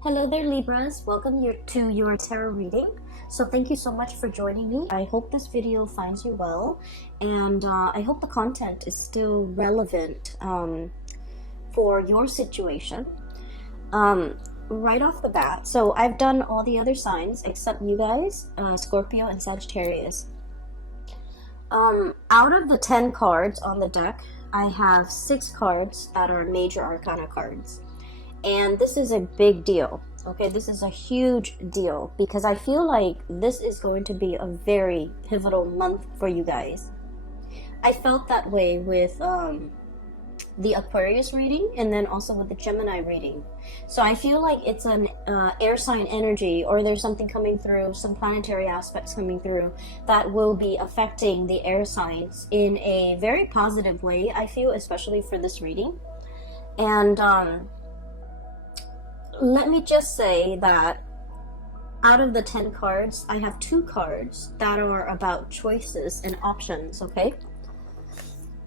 Hello there, Libras. Welcome to your tarot reading. So thank you so much for joining me. I hope this video finds you well, and I hope the content is still relevant for your situation. Right off the bat, so I've done all the other signs except you guys, Scorpio and Sagittarius. Out of the 10 cards on the deck, I have 6 cards that are major arcana cards. And this is a big deal, okay? This is a huge deal because I feel like this is going to be a very pivotal month for you guys. I felt that way with the Aquarius reading and then also with the Gemini reading. So I feel like it's an air sign energy, or there's something coming through, some planetary aspects coming through that will be affecting the air signs in a very positive way, I feel, especially for this reading. And let me just say that out of the 10 cards, I have 2 cards that are about choices and options, okay?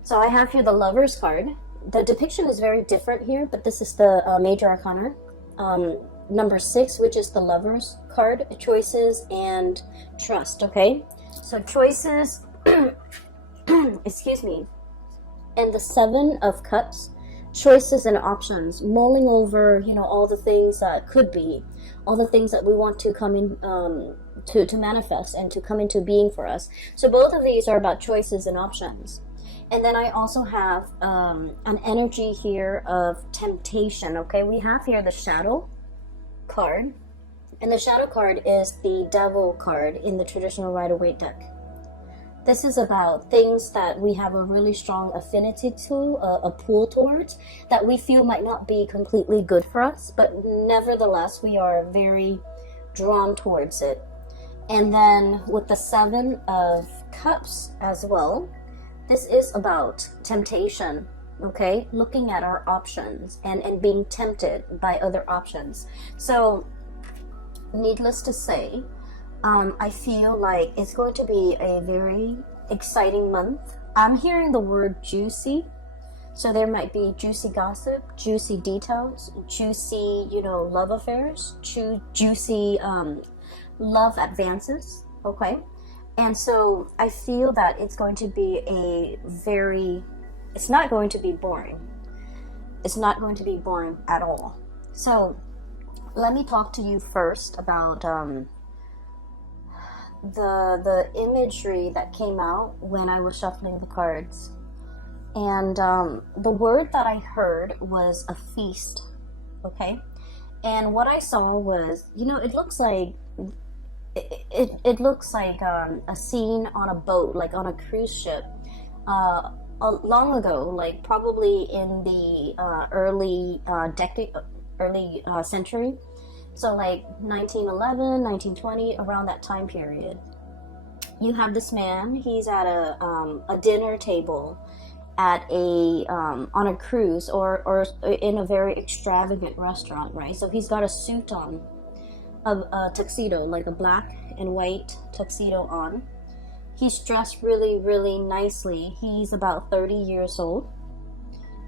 So I have here the Lover's card. The depiction is very different here, but this is the major arcana. Number 6, which is the Lover's card, choices and trust, okay? So choices, excuse me, and the 7 of Cups, choices and options, mulling over, all the things that could be, all the things that we want to come in to manifest and to come into being for us. So both of these are about choices and options. And then I also have an energy here of temptation, okay? We have here the Shadow card, and the Shadow card is the Devil card in the traditional Rider-Waite deck. This is about things that we have a really strong affinity to, a pull towards, that we feel might not be completely good for us, but nevertheless, we are very drawn towards it. And then with the 7 of Cups as well, this is about temptation, okay? Looking at our options and being tempted by other options. So, needless to say, I feel like it's going to be a very exciting month. I'm hearing the word juicy. So there might be juicy gossip, juicy details, juicy, love affairs, juicy love advances, okay? And so I feel that it's going to be it's not going to be boring. It's not going to be boring at all. So let me talk to you first about the imagery that came out when I was shuffling the cards. And the word that I heard was a feast, okay? And what I saw was, it looks like it looks like a scene on a boat, like on a cruise ship, long ago, like probably in the early century. So like 1911, 1920, around that time period. You have this man, he's at a dinner table at on a cruise or in a very extravagant restaurant, right? So he's got a suit on, a tuxedo, like a black and white tuxedo on. He's dressed really, really nicely. He's about 30 years old.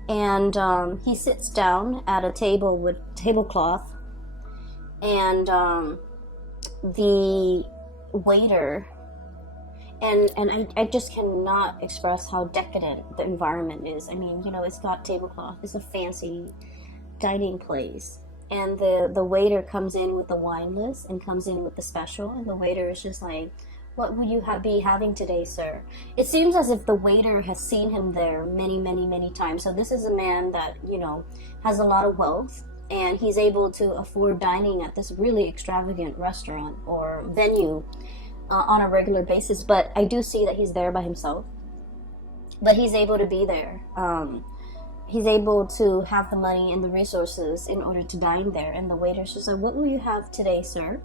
And he sits down at a table with tablecloth. And the waiter, and I just cannot express how decadent the environment is. I mean, it's got tablecloth. It's a fancy dining place. And the waiter comes in with the wine list and comes in with the special. And the waiter is just like, "What would you be having today, sir?" It seems as if the waiter has seen him there many, many, many times. So this is a man that, has a lot of wealth. And he's able to afford dining at this really extravagant restaurant or venue on a regular basis. But I do see that he's there by himself. But he's able to be there. He's able to have the money and the resources in order to dine there. And the waiter's just like, "What will you have today, sir?"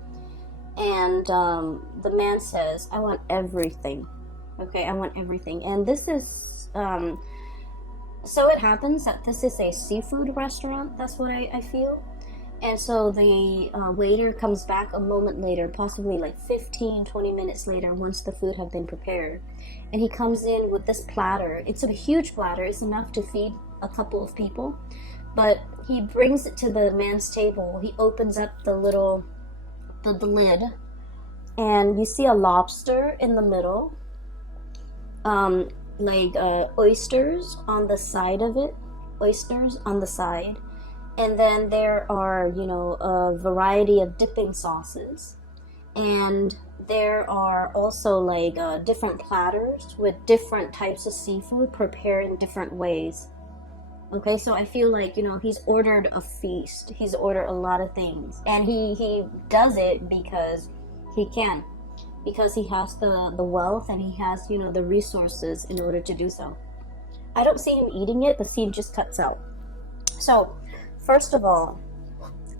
And the man says, "I want everything." Okay, I want everything. And this is... So it happens that this is a seafood restaurant, that's what I feel. And so the waiter comes back a moment later, possibly like 15-20 minutes later, once the food have been prepared. And he comes in with this platter. It's a huge platter. It's enough to feed a couple of people. But he brings it to the man's table. He opens up the lid, and you see a lobster in the middle, oysters on the side of it, and then there are, you know, a variety of dipping sauces, and there are also like different platters with different types of seafood prepared in different ways. Okay, so I feel like, you know, he's ordered a feast. He's ordered a lot of things, and he does it because he can, because he has the wealth, and he has, you know, the resources in order to do so. I don't see him eating it. The scene just cuts out. So first of all,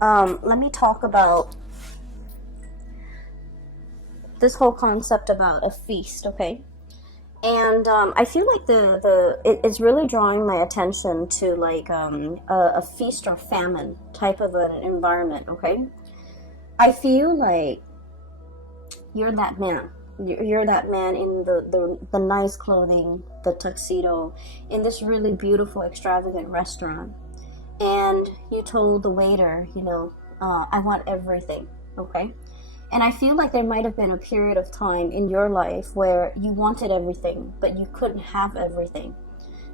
let me talk about this whole concept about a feast, okay? And I feel like it's really drawing my attention to like a feast or famine type of an environment, okay? I feel like you're that man. You're that man in the nice clothing, the tuxedo, in this really beautiful, extravagant restaurant. And you told the waiter, you know, I want everything, okay? And I feel like there might have been a period of time in your life where you wanted everything, but you couldn't have everything.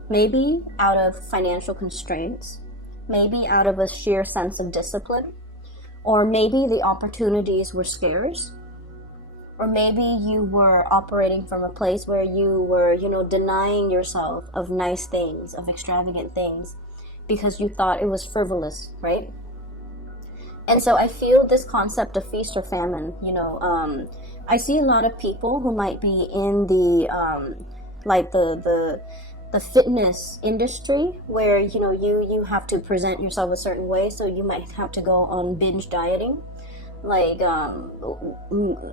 Maybe out of financial constraints, maybe out of a sheer sense of discipline, or maybe the opportunities were scarce, or maybe you were operating from a place where you were, you know, denying yourself of nice things, of extravagant things, because you thought it was frivolous, right? And so I feel this concept of feast or famine, you know, I see a lot of people who might be in the, like the fitness industry where, you know, you have to present yourself a certain way. So you might have to go on binge dieting, like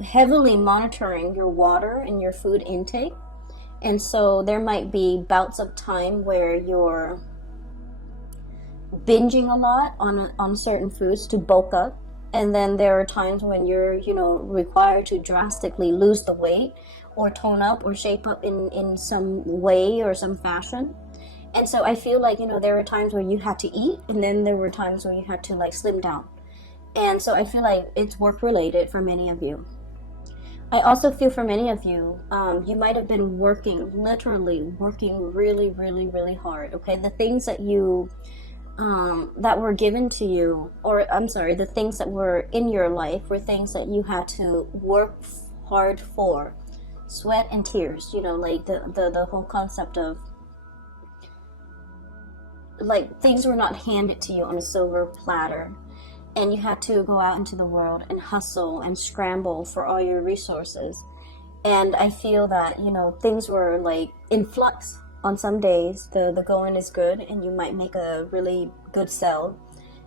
heavily monitoring your water and your food intake. And so there might be bouts of time where you're binging a lot on certain foods to bulk up, and then there are times when you're, you know, required to drastically lose the weight or tone up or shape up in some way or some fashion. And so I feel like, you know, there were times where you had to eat, and then there were times where you had to like slim down. And so I feel like it's work related for many of you. I also feel for many of you, you might have been literally working really, really, really hard. Okay, the things that you that were given to you, or I'm sorry, the things that were in your life were things that you had to work hard for, sweat and tears, you know, like the whole concept of like things were not handed to you on a silver platter, and you had to go out into the world and hustle and scramble for all your resources. And I feel that, you know, things were like in flux. On some days, the going is good, and you might make a really good sell.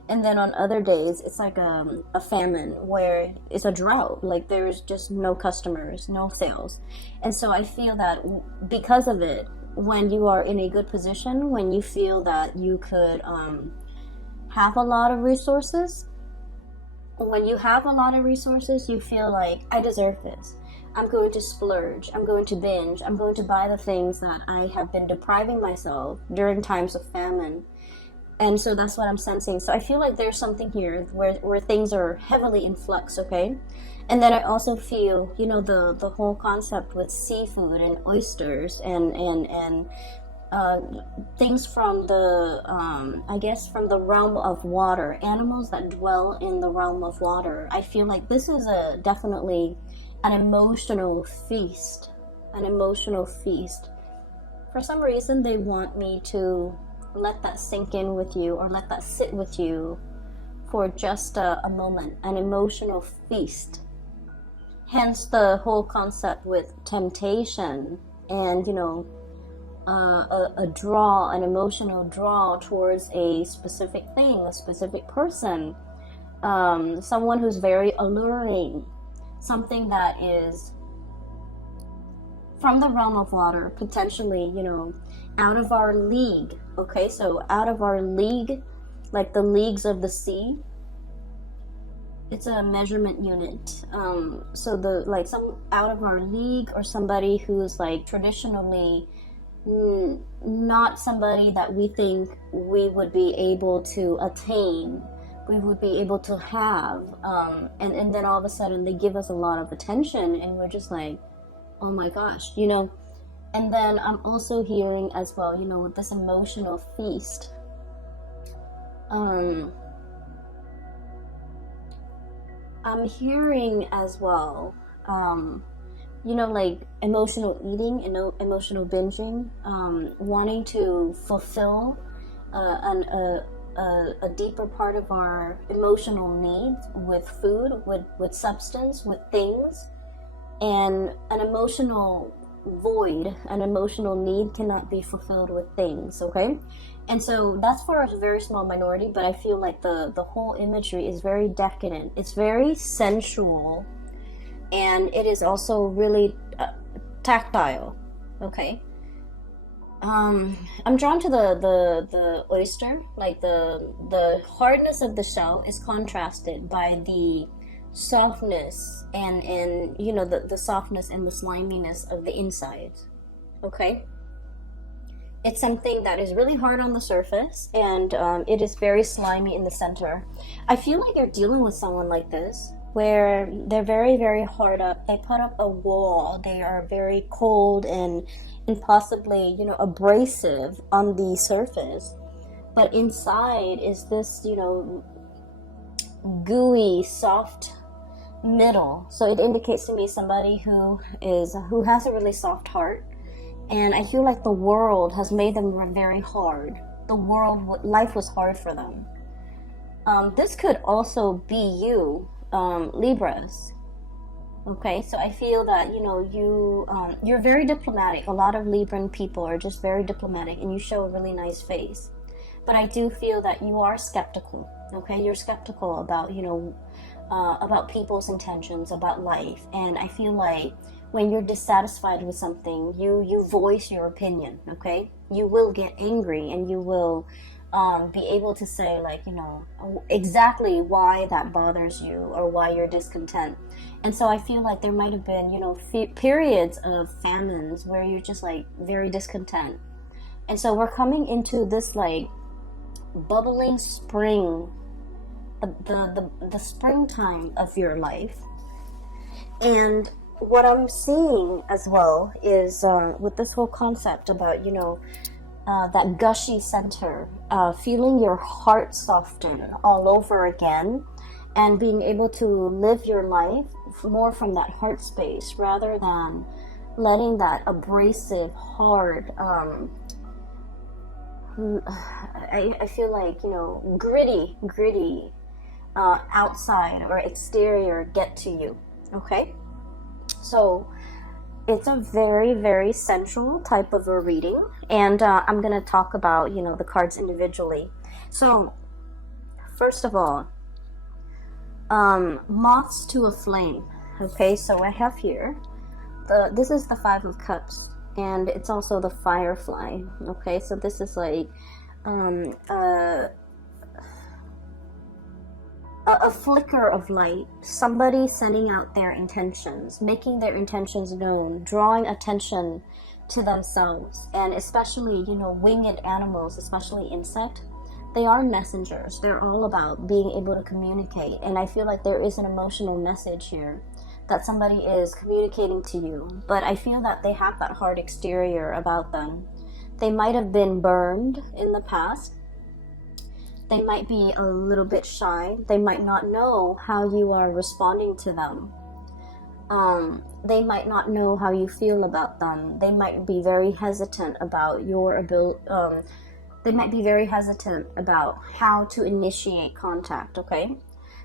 And then on other days, it's like a famine where it's a drought. Like there's just no customers, no sales. And so I feel that because of it, when you are in a good position, when you feel that you could have a lot of resources, when you have a lot of resources, you feel like, I deserve this. I'm going to splurge, I'm going to binge, I'm going to buy the things that I have been depriving myself during times of famine. And so that's what I'm sensing. So I feel like there's something here where things are heavily in flux, okay? And then I also feel, you know, the whole concept with seafood and oysters and things from the, I guess from the realm of water, animals that dwell in the realm of water. I feel like this is definitely an emotional feast. For some reason, they want me to let that sink in with you, or let that sit with you for just a moment, an emotional feast. Hence the whole concept with temptation and, you know, an emotional draw towards a specific thing, a specific person, someone who's very alluring, something that is from the realm of water, potentially, you know, out of our league. Okay, so out of our league, like the leagues of the sea, it's a measurement unit. So some out of our league, or somebody who's like traditionally not somebody that we think we would be able to attain, we would be able to have, and then all of a sudden they give us a lot of attention and we're just like, oh my gosh, you know. And then I'm also hearing as well, you know, with this emotional feast, I'm hearing as well, you know, like emotional eating and emotional binging, wanting to fulfill a deeper part of our emotional needs with food, with substance, with things. And an emotional void, an emotional need cannot be fulfilled with things, okay? And so that's for a very small minority, but I feel like the whole imagery is very decadent. It's very sensual, and it is also really tactile, okay? I'm drawn to the oyster, like the hardness of the shell is contrasted by the softness and you know, the softness and the sliminess of the inside, okay? It's something that is really hard on the surface, and it is very slimy in the center. I feel like you're dealing with someone like this, where they're very, very hard up. They put up a wall. They are very cold and possibly, you know, abrasive on the surface. But inside is this, you know, gooey, soft middle. So it indicates to me somebody who has a really soft heart. And I feel like the world has made them very hard. Life was hard for them. This could also be you, Libras. Okay, so I feel that, you know, you're very diplomatic. A lot of Libran people are just very diplomatic, and you show a really nice face. But I do feel that you are skeptical. Okay, you're skeptical about, you know, about people's intentions, about life. And I feel like when you're dissatisfied with something, you voice your opinion, okay? You will get angry, and you will be able to say, like, you know, exactly why that bothers you or why you're discontent. And so I feel like there might have been, you know, periods of famines where you're just like very discontent. And so we're coming into this like bubbling spring, the springtime of your life. And what I'm seeing as well is with this whole concept about, you know, that gushy center, feeling your heart soften all over again, and being able to live your life more from that heart space rather than letting that abrasive, hard, I feel like, you know, gritty outside or exterior get to you, okay? So it's a very, very sensual type of a reading, and I'm going to talk about, you know, the cards individually. So first of all, moths to a flame. Okay, so I have here, this is the Five of Cups, and it's also the Firefly. Okay, so this is like a flicker of light, somebody sending out their intentions, making their intentions known, drawing attention to themselves. And especially, you know, winged animals, especially insect, they are messengers. They're all about being able to communicate. And I feel like there is an emotional message here that somebody is communicating to you, but I feel that they have that hard exterior about them. They might have been burned in the past. They might be a little bit shy. They might not know how you are responding to them. They might not know how you feel about them. They might be very hesitant about your ability. They might be very hesitant about how to initiate contact, okay?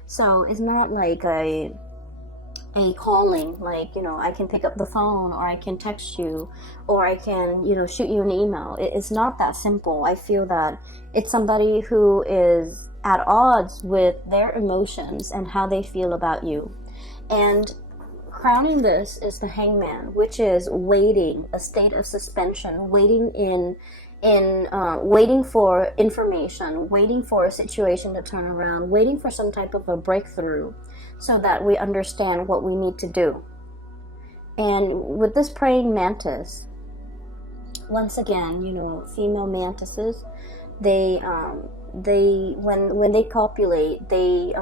So it's not like a calling, like, you know, I can pick up the phone, or I can text you, or I can, you know, shoot you an email. It's not that simple. I feel that it's somebody who is at odds with their emotions and how they feel about you. And crowning this is the Hangman, which is waiting, a state of suspension, waiting waiting for information, waiting for a situation to turn around, waiting for some type of a breakthrough, so that we understand what we need to do. And with this praying mantis, once again, you know, female mantises, they when they copulate, they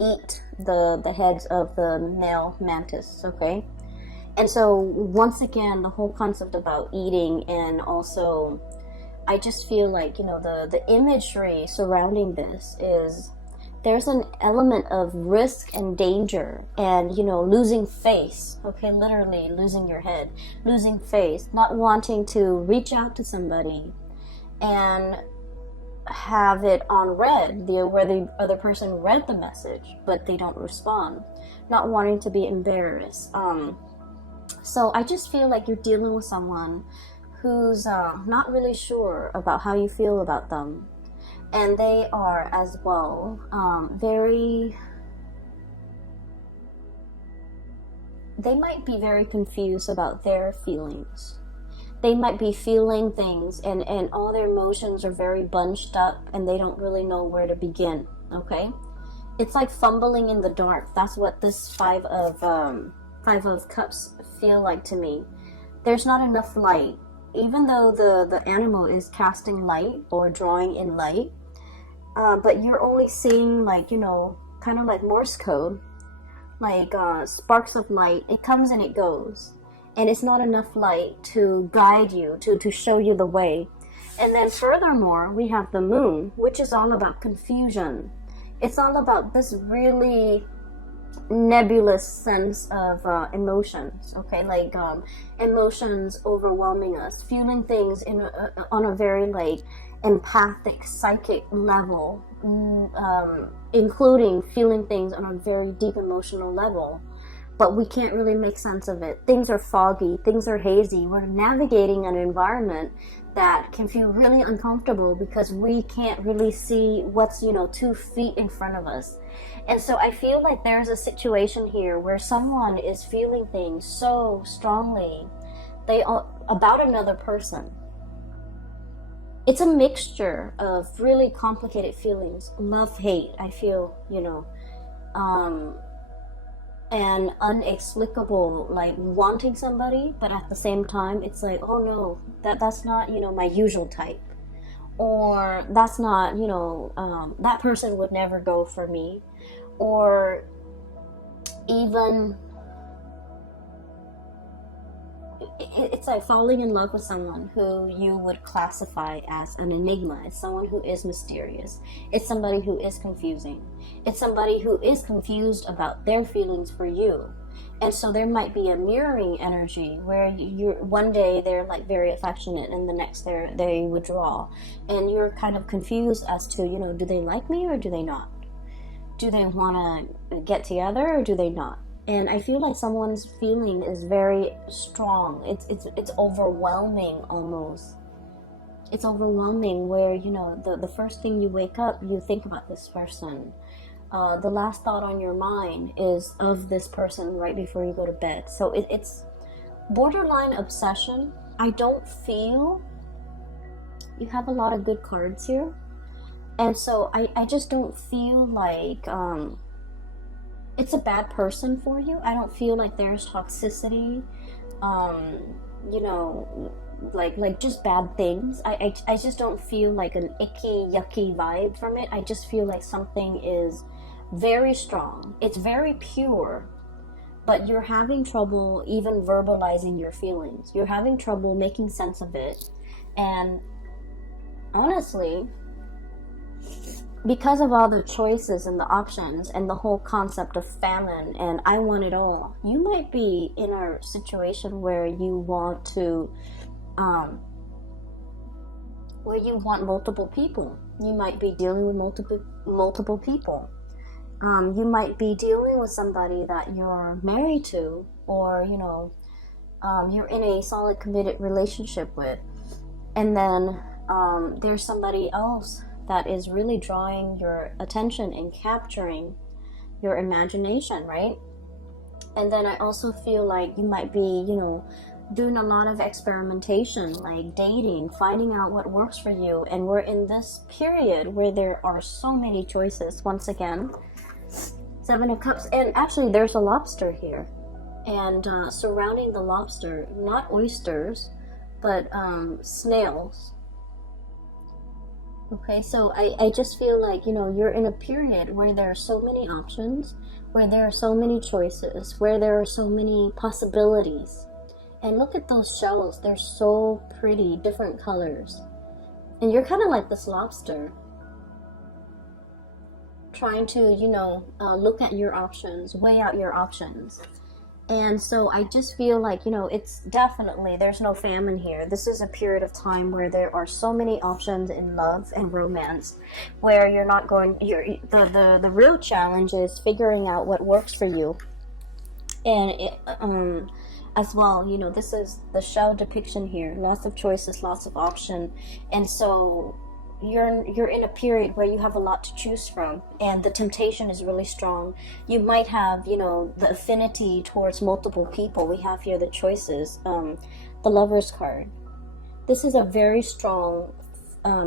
eat the heads of the male mantis, okay? And so once again, the whole concept about eating, and also I just feel like, you know, the imagery surrounding this is there's an element of risk and danger and, you know, losing face, okay, literally losing your head, losing face, not wanting to reach out to somebody and have it on read, where the other person read the message but they don't respond, not wanting to be embarrassed. So I just feel like you're dealing with someone who's not really sure about how you feel about them, and they are as well they might be very confused about their feelings. They might be feeling things, and all their emotions are very bunched up, and they don't really know where to begin, okay? It's like fumbling in the dark. That's what this Five of Cups feel like to me. There's not enough light. Even though the animal is casting light or drawing in light, but you're only seeing, like, you know, kind of like Morse code, like sparks of light. It comes and it goes. And it's not enough light to guide you, to show you the way. And then furthermore, we have the moon, which is all about confusion. It's all about this really nebulous sense of emotions, okay? Like emotions overwhelming us, feeling things on a very, like, empathic, psychic level, including feeling things on a very deep emotional level. But we can't really make sense of it. Things are foggy, things are hazy. We're navigating an environment that can feel really uncomfortable because we can't really see what's, you know, 2 feet in front of us. And so I feel like there's a situation here where someone is feeling things so strongly about another person. It's a mixture of really complicated feelings, love, hate, I feel, you know, and unexplicable, like wanting somebody, but at the same time it's like, oh no, that's not, you know, my usual type, or that's not, you know, that person would never go for me, or even it's like falling in love with someone who you would classify as an enigma. It's someone who is mysterious. It's somebody who is confusing. It's somebody who is confused about their feelings for you. And so there might be a mirroring energy where one day they're like very affectionate and the next they withdraw. And you're kind of confused as to, you know, do they like me or do they not? Do they want to get together or do they not? And I feel like someone's feeling is very strong. It's overwhelming almost. It's overwhelming where, you know, the first thing you wake up, you think about this person. The last thought on your mind is of this person right before you go to bed. So it's borderline obsession. I don't feel you have a lot of good cards here. And so I just don't feel like it's a bad person for you. I don't feel like there's toxicity, you know, like just bad things. I just don't feel like an icky, yucky vibe from it. I just feel like something is very strong. It's very pure, but you're having trouble even verbalizing your feelings. You're having trouble making sense of it. And honestly, because of all the choices and the options and the whole concept of famine and I want it all, you might be in a situation where you want to, where you want multiple people. You might be dealing with multiple people. You might be dealing with somebody that you're married to, or, you know, you're in a solid committed relationship with, and then there's somebody else that is really drawing your attention and capturing your imagination, right? And then I also feel like you might be, you know, doing a lot of experimentation, like dating, finding out what works for you. And we're in this period where there are so many choices. Once again, 7 of Cups, and actually there's a lobster here. And surrounding the lobster, not oysters, but snails. Okay, so I just feel like, you know, you're in a period where there are so many options, where there are so many choices, where there are so many possibilities. And look at those shells, they're so pretty, different colors. And you're kind of like this lobster, trying to, you know, look at your options, weigh out your options. And so I just feel like, you know, it's definitely, there's no famine here. This is a period of time where there are so many options in love and romance, where you're not going, the real challenge is figuring out what works for you. And as well, you know, this is the shell depiction here, lots of choices, lots of option. And so you're in a period where you have a lot to choose from, and the temptation is really strong. You might have, you know, the affinity towards multiple people. We have here the choices, the Lovers card. This is a very strong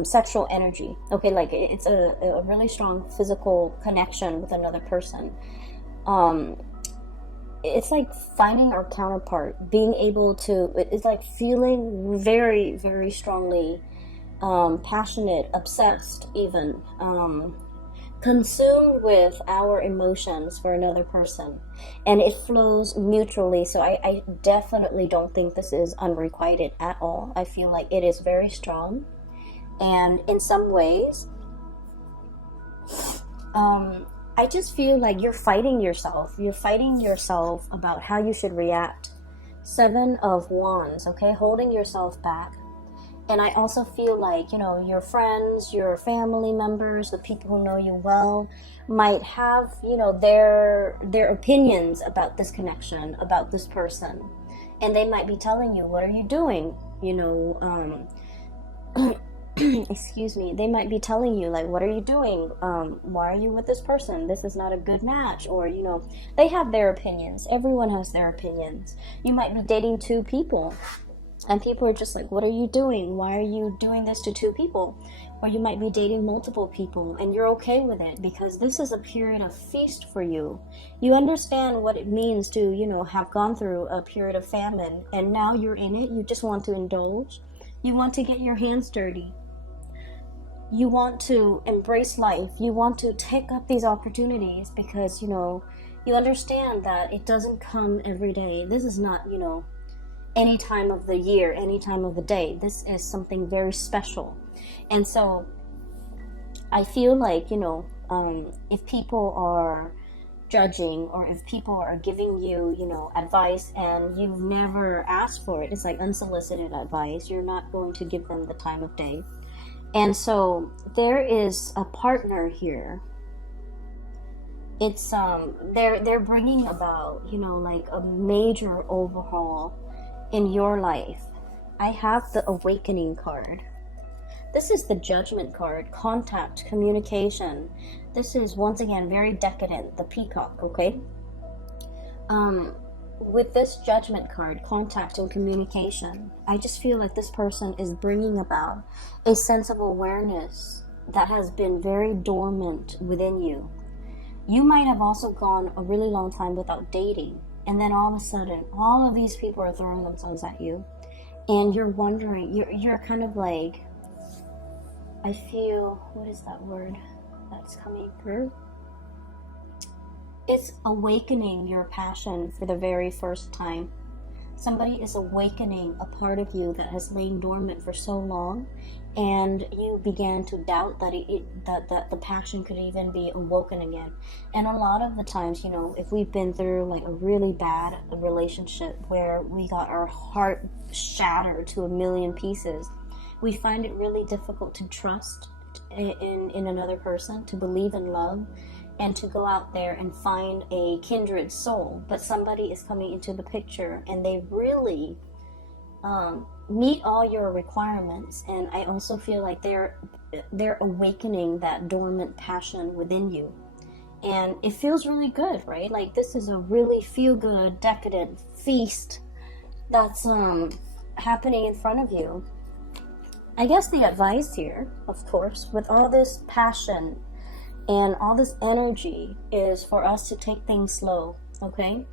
sexual energy. Okay, like it's a really strong physical connection with another person. It's like finding our counterpart, being able to, it's like feeling very, very strongly passionate, obsessed even, consumed with our emotions for another person, and it flows mutually. So I definitely don't think this is unrequited at all. I feel like it is very strong, and in some ways I just feel like you're fighting yourself about how you should react. 7 of Wands, okay, holding yourself back. And I also feel like, you know, your friends, your family members, the people who know you well might have, you know, their opinions about this connection, about this person. And they might be telling you, what are you doing? You know, excuse me, they might be telling you, like, what are you doing? Why are you with this person? This is not a good match. Or, you know, they have their opinions. Everyone has their opinions. You might be dating 2 people, and people are just like, what are you doing? Why are you doing this to 2 people? Or you might be dating multiple people, and you're okay with it because this is a period of feast for you. You understand what it means to, you know, have gone through a period of famine, and now you're in it. You just want to indulge. You want to get your hands dirty. You want to embrace life. You want to take up these opportunities because, you know, you understand that it doesn't come every day. This is not, you know, any time of the year, any time of the day. This is something very special. And so I feel like, you know, if people are judging, or if people are giving you, you know, advice and you've never asked for it, it's like unsolicited advice, you're not going to give them the time of day. And so there is a partner here. It's they're bringing about, you know, like a major overhaul in your life. I have the Awakening card. This is the Judgment card, contact, communication. This is, once again, very decadent, the Peacock, okay? With this Judgment card, contact and communication, I just feel like this person is bringing about a sense of awareness that has been very dormant within you. You might have also gone a really long time without dating, and then all of a sudden, all of these people are throwing themselves at you, and you're wondering, you're kind of like, I feel, what is that word that's coming through? It's awakening your passion for the very first time. Somebody is awakening a part of you that has lain dormant for so long, and you began to doubt that that the passion could even be awoken again. And a lot of the times, you know, if we've been through like a really bad relationship where we got our heart shattered to a million pieces, we find it really difficult to trust in another person, to believe in love, and to go out there and find a kindred soul. But somebody is coming into the picture, and they really meet all your requirements. And I also feel like they're awakening that dormant passion within you, and it feels really good, right? Like, this is a really feel-good, decadent feast that's happening in front of you. I guess the advice here, of course, with all this passion and all this energy, is for us to take things slow, okay?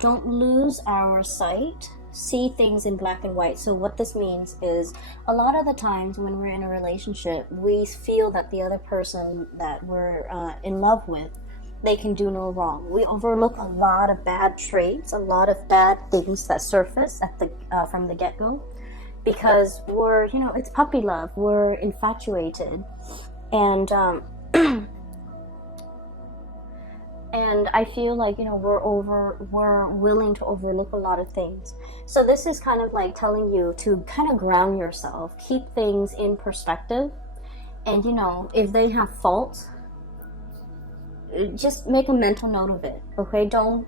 Don't lose our sight see things in black and white. So what this means is, a lot of the times when we're in a relationship, we feel that the other person that we're in love with, they can do no wrong. We overlook a lot of bad traits, a lot of bad things that surface at the from the get-go, because we're, you know, it's puppy love. We're infatuated, and and I feel like, you know, we're willing to overlook a lot of things. So this is kind of like telling you to kind of ground yourself, keep things in perspective, and, you know, if they have faults, just make a mental note of it. Okay, don't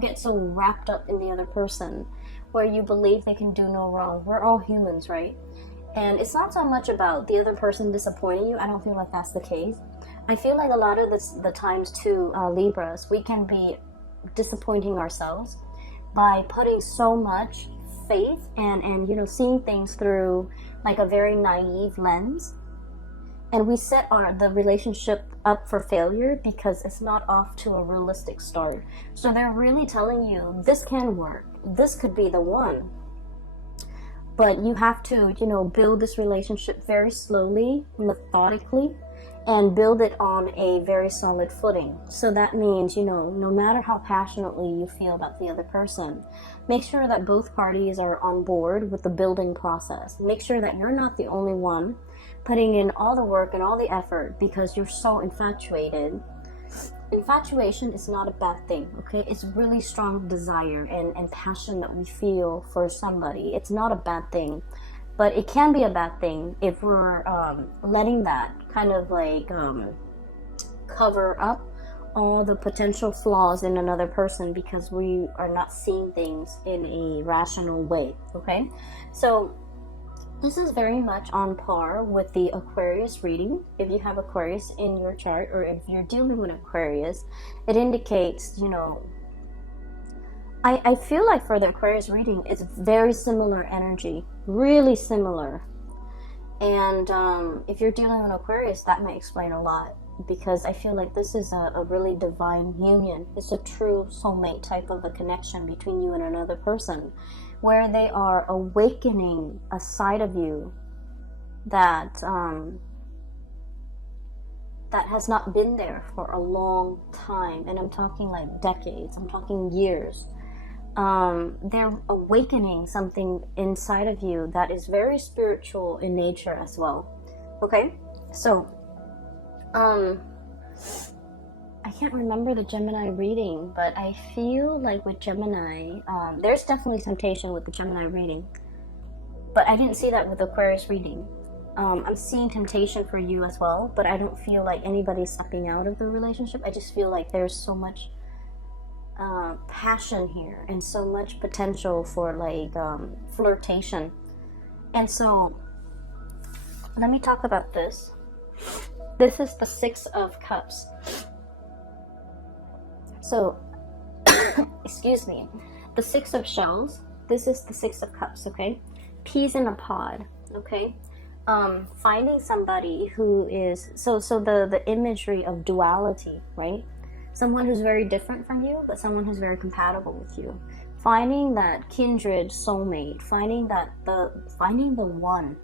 get so wrapped up in the other person where you believe they can do no wrong. We're all humans, right? And it's not so much about the other person disappointing you. I don't feel like that's the case. I feel like a lot of the times too, Libras, we can be disappointing ourselves by putting so much faith and you know, seeing things through like a very naive lens, and we set the relationship up for failure because it's not off to a realistic start. So they're really telling you, this can work, this could be the one, but you have to, you know, build this relationship very slowly, methodically, and build it on a very solid footing. So that means, you know, no matter how passionately you feel about the other person, make sure that both parties are on board with the building process. Make sure that you're not the only one putting in all the work and all the effort because you're so infatuated. Infatuation is not a bad thing, okay? It's really strong desire and passion that we feel for somebody. It's not a bad thing. But it can be a bad thing if we're letting that kind of like cover up all the potential flaws in another person because we are not seeing things in a rational way, okay? So this is very much on par with the Aquarius reading. If you have Aquarius in your chart, or if you're dealing with Aquarius, it indicates, you know, I feel like for the Aquarius reading, it's very similar energy, really similar. And if you're dealing with Aquarius, that may explain a lot, because I feel like this is a really divine union. It's a true soulmate type of a connection between you and another person, where they are awakening a side of you that that has not been there for a long time. And I'm talking like decades, I'm talking years. They're awakening something inside of you that is very spiritual in nature as well. Okay, so I can't remember the Gemini reading, but I feel like with Gemini, there's definitely temptation with the Gemini reading, but I didn't see that with Aquarius reading. I'm seeing temptation for you as well, but I don't feel like anybody's stepping out of the relationship. I just feel like there's so much passion here and so much potential for like flirtation. And so let me talk about this. This is the Six of Cups. So excuse me, the Six of Shells, this is the Six of Cups, okay? Peas in a pod, okay? Finding somebody who is so the imagery of duality, right? Someone who's very different from you, but someone who's very compatible with you. Finding that kindred soulmate, finding the one.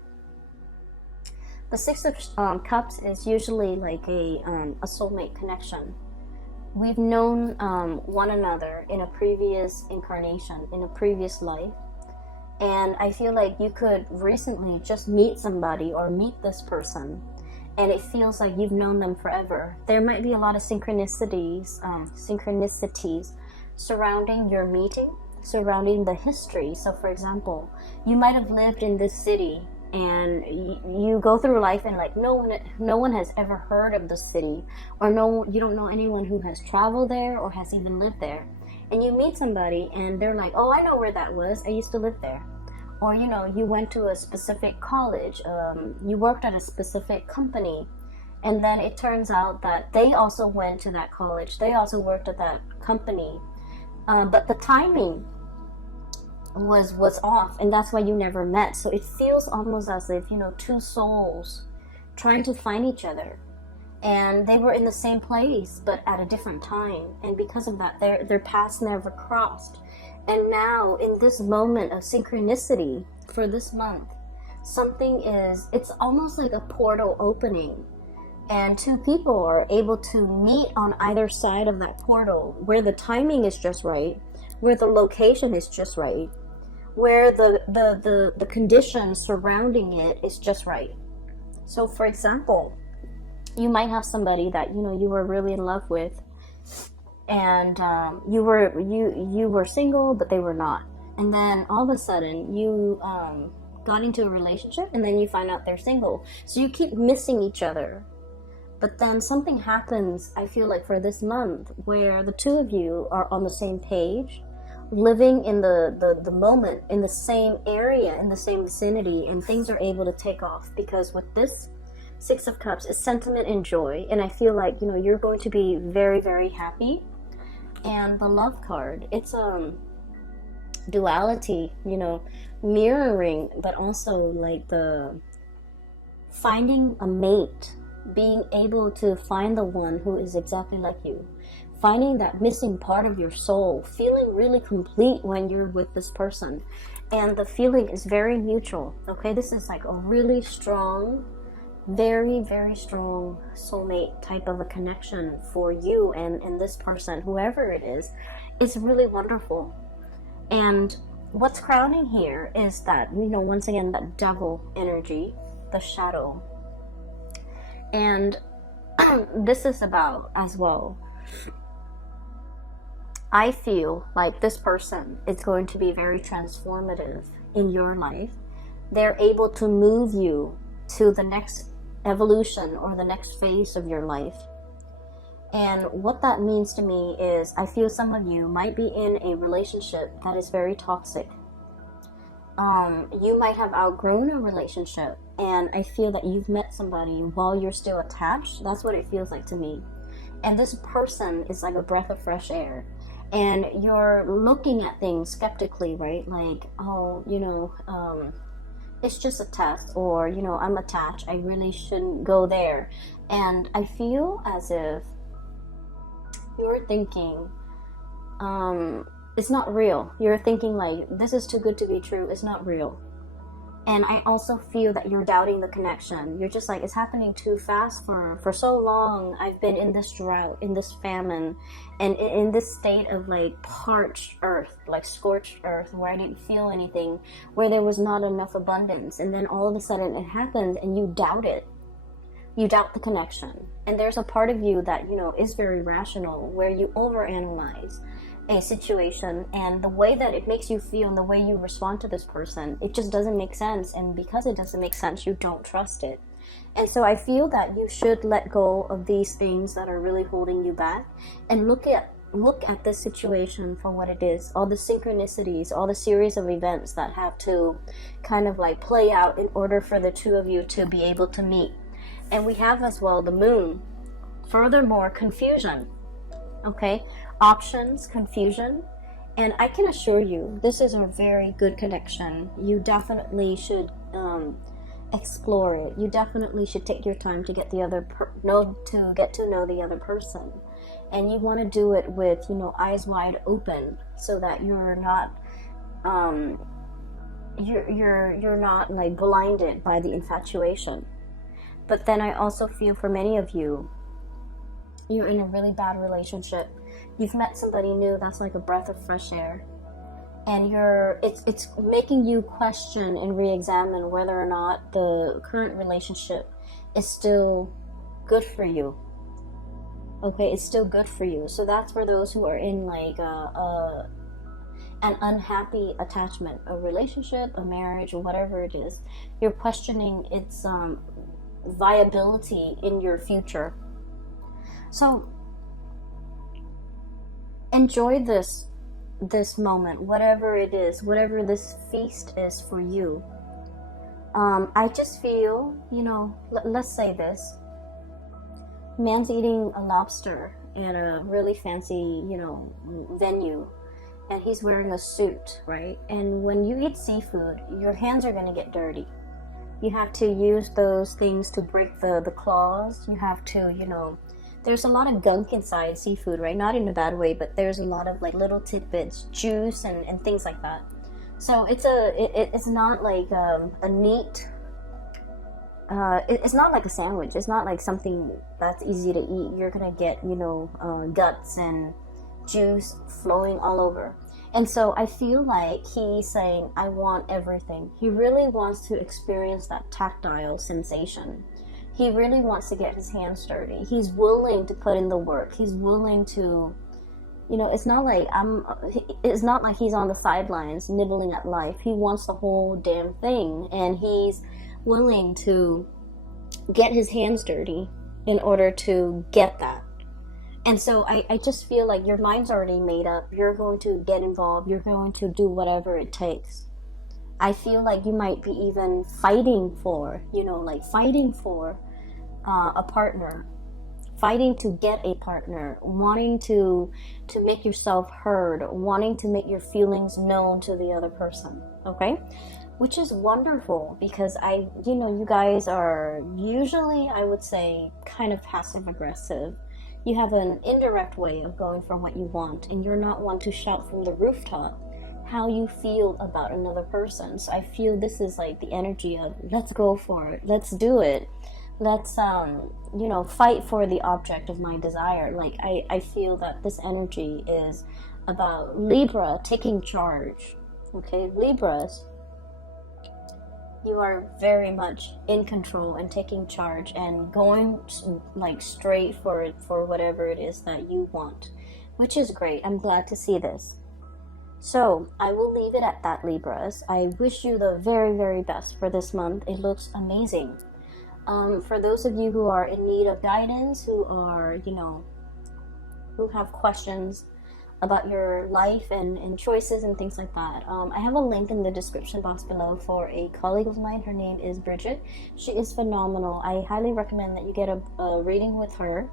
The Six of Cups is usually like a soulmate connection. We've known one another in a previous incarnation, in a previous life. And I feel like you could recently just meet somebody or meet this person, and it feels like you've known them forever. There might be a lot of synchronicities surrounding your meeting, surrounding the history. So for example, you might have lived in this city and you go through life and like no one has ever heard of the city, or you don't know anyone who has traveled there or has even lived there. And you meet somebody and they're like, oh, I know where that was, I used to live there. Or, you know, you went to a specific college, you worked at a specific company, and then it turns out that they also went to that college, they also worked at that company, but the timing was off, and that's why you never met. So it feels almost as if, you know, two souls trying to find each other, and they were in the same place but at a different time, and because of that their paths never crossed. And now in this moment of synchronicity for this month, it's almost like a portal opening, and two people are able to meet on either side of that portal, where the timing is just right, where the location is just right, where the conditions surrounding it is just right. So for example, you might have somebody that you were really in love with, and you were single, but they were not, and then all of a sudden you got into a relationship, and then you find out they're single, so you keep missing each other. But then something happens, I feel like, for this month, where the two of you are on the same page, living in the moment, in the same area, in the same vicinity, and things are able to take off. Because with this Six of Cups, it's sentiment and joy, and I feel like you're going to be very, very happy. And the Love card, it's duality, mirroring, but also like the finding a mate, being able to find the one who is exactly like you, finding that missing part of your soul, feeling really complete when you're with this person. And the feeling is very mutual. Okay, this is like a really strong, very, very strong soulmate type of a connection for you and this person, whoever it is. It's really wonderful. And what's crowning here is that, once again, that devil energy, the shadow. And this is about, as well, I feel like this person is going to be very transformative in your life. They're able to move you to the next evolution or the next phase of your life. And what that means to me is, I feel some of you might be in a relationship that is very toxic. You might have outgrown a relationship, and I feel that you've met somebody while you're still attached. That's what it feels like to me. And this person is like a breath of fresh air, and you're looking at things skeptically, right? Like, oh, it's just a test, or I'm attached, I really shouldn't go there. And I feel as if you're thinking it's not real. You're thinking like, this is too good to be true, it's not real. And I also feel that you're doubting the connection. You're just like, it's happening too fast for so long. I've been in this drought, in this famine, and in this state of like parched earth, like scorched earth, where I didn't feel anything, where there was not enough abundance. And then all of a sudden it happened, and you doubt it. You doubt the connection. And there's a part of you that, is very rational, where you overanalyze a situation, and the way that it makes you feel and the way you respond to this person, it just doesn't make sense. And because it doesn't make sense, you don't trust it. And so I feel that you should let go of these things that are really holding you back, and look at this situation for what it is. All the synchronicities, all the series of events that have to kind of like play out in order for the two of you to be able to meet. And we have as well the moon. Furthermore, confusion. Okay, options, confusion. And I can assure you, this is a very good connection. You definitely should explore it. You definitely should take your time to get to get to know the other person. And you want to do it with, eyes wide open, so that you're not you're not like blinded by the infatuation. But then I also feel for many of you, you're in a really bad relationship. You've met somebody new that's like a breath of fresh air, and it's making you question and re-examine whether or not the current relationship is still good for you. Okay, it's still good for you. So that's for those who are in like an unhappy attachment, a relationship, a marriage, or whatever it is. You're questioning its viability in your future. So enjoy this moment, whatever it is, whatever this feast is for you. I just feel, let's say this. Man's eating a lobster at a really fancy, venue, and he's wearing a suit, right? And when you eat seafood, your hands are going to get dirty. You have to use those things to break the claws. You have to, there's a lot of gunk inside seafood, right? Not in a bad way, but there's a lot of like little tidbits, juice and things like that. So it's not like a neat, it's not like a sandwich. It's not like something that's easy to eat. You're gonna get, you know, guts and juice flowing all over. And so I feel like he's saying, I want everything. He really wants to experience that tactile sensation. He really wants to get his hands dirty. He's willing to put in the work. He's willing to, you know, it's not like he's on the sidelines nibbling at life. He wants the whole damn thing, and he's willing to get his hands dirty in order to get that. And so I just feel like your mind's already made up. You're going to get involved. You're going to do whatever it takes. I feel like you might be even fighting for, you know, like fighting for a partner, fighting to get a partner, wanting to make yourself heard, wanting to make your feelings known to the other person, okay? Which is wonderful, because you know, you guys are usually, I would say, kind of passive aggressive. You have an indirect way of going for what you want, and you're not one to shout from the rooftop how you feel about another person. So I feel this is like the energy of, let's go for it, let's do it, let's you know, fight for the object of my desire. Like I feel that this energy is about Libra taking charge. Okay, Libras, you are very much in control and taking charge and going like straight for it, for whatever it is that you want, which is great. I'm glad to see this. So I will leave it at that, Libras. I wish you the very, very best for this month. It looks amazing. For those of you who are in need of guidance, who are, you know, who have questions about your life and choices and things like that, I have a link in the description box below for a colleague of mine. Her name is Bridget. She is phenomenal. I highly recommend that you get a reading with her.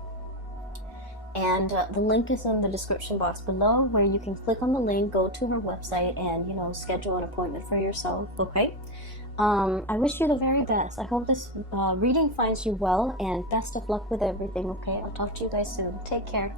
And the link is in the description box below, where you can click on the link, go to her website, and, you know, schedule an appointment for yourself, okay? I wish you the very best. I hope this reading finds you well, and best of luck with everything, okay? I'll talk to you guys soon. Take care.